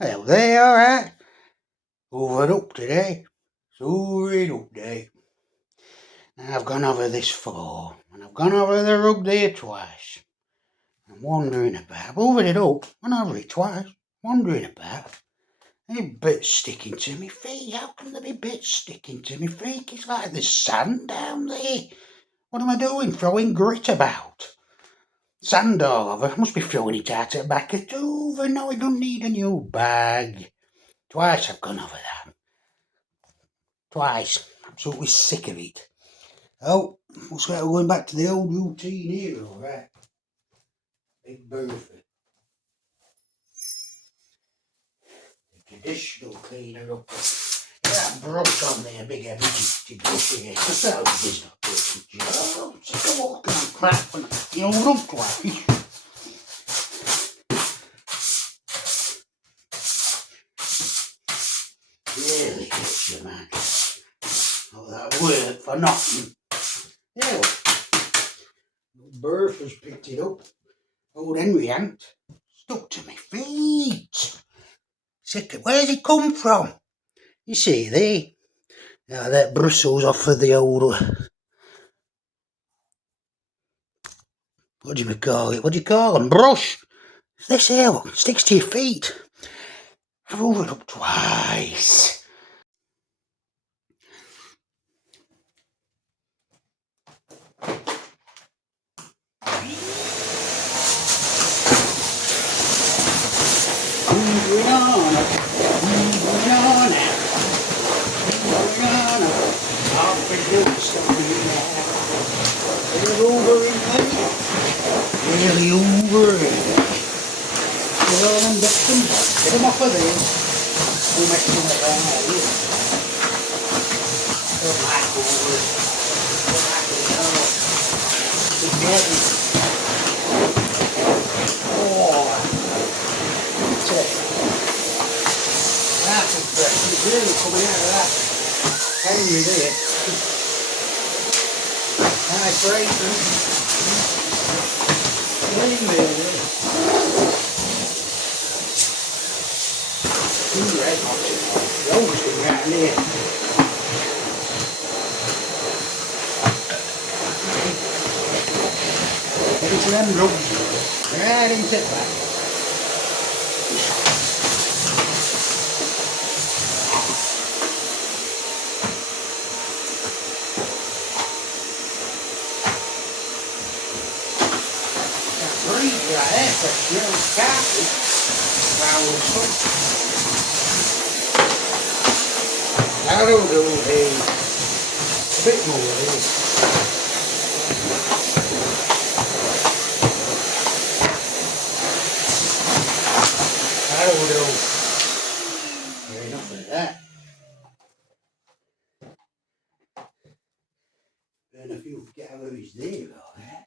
Well, they alright. Hoovered up today. It's hoovering up day. And I've gone over this floor, and I've gone over the rug there twice. I'm wandering about. I've hoovered it up, and over it twice. Wandering about. Any bits sticking to me feet. How can there be bits sticking to me feet? It's like there's sand down there. What am I doing? Throwing grit about. Sand all over. I must be throwing it out at the back of the Hoover. No, I don't need a new bag. Twice I've gone over that. Twice. Absolutely sick of it. Oh, looks like we're going back to the old routine here, alright. Big Bertha. The traditional cleaner up. That brush on there, big heavy duty brush here. Because that was not doing the job. Just a walking on crap and you know what I'm twice. Really gets you, man. All that work for nothing. Yeah, Bertha's picked it up. Old Henry ain't. Stuck to my feet. Sick of, where's it come from? You see there? Yeah, that bristles off of the old, what do you call it? What do you call them? Brush. It's this here, look, sticks to your feet. I've hoovered up twice. Moving on, moving on, moving on. Off we go, something now. They're hoovering me. Really hoovering. Fill them up some, get them off of there. We'll make some of that here. Don't like hoovering. Don't like it at all. It's heavy. That's impressive, really coming out of that Henry there. Nice racing. Windmill there. Two red hot. Roasting right there. Get into them rugs. Right into that. Right there, fresh little carpet. Wow, I don't know, hey, a bit more here. I don't know. There ain't enough of that. Burn a few calories there, all that.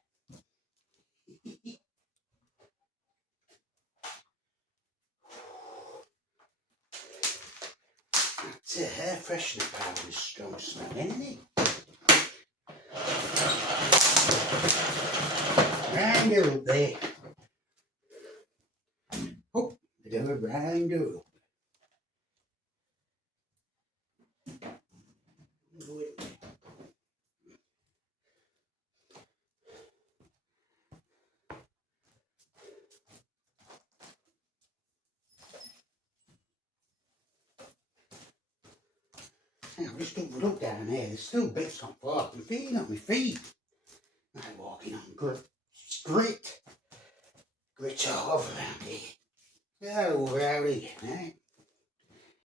It's a hair freshener powder with strong smell, isn't it? Round her up there. Oh, they do a round her up. I've just hoovered up down here. There's still bits on floor. I'm feeling on my feet. I'm walking on grit. Grit all over around here. Get over out again, eh?